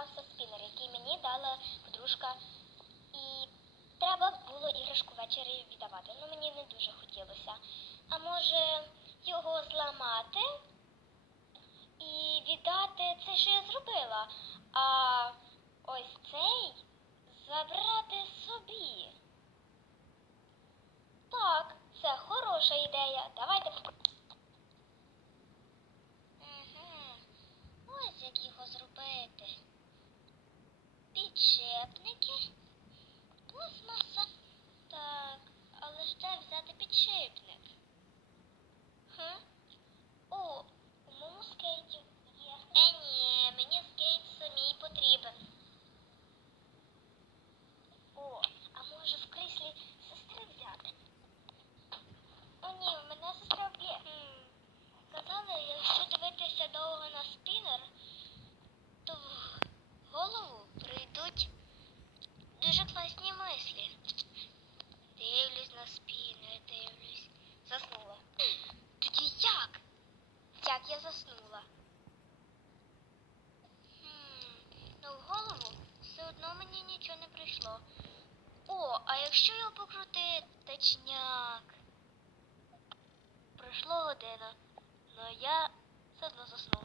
зламався спінер, який мені дала подружка. І треба було іграшку ввечері віддавати. Ну мені не дуже хотілося. А може його зламати і віддати це, що я зробила, а ось цей забрати собі. Так, це хороша ідея. Давайте. Угу. Ось як його зробити. Підшипники. Пластмаса. Так, але ж де взяти підшипник? Хм? О, у моєму скейті є. Е, ні, мені скейт самій потрібен. О, а може в кріслі сестри взяти? О, ні, в мене сестра вб'є. Хм. Казали, якщо дивитися довго на спінер, то в голову прийдуть дуже класні мислі. Дивлюсь на спінер, дивлюсь. Заснула. Тоді як? Як я заснула? Хм, ну в голову все одно мені нічого не прийшло. О, а якщо його покрутити, точняк. Пройшло година, але я все одно заснув.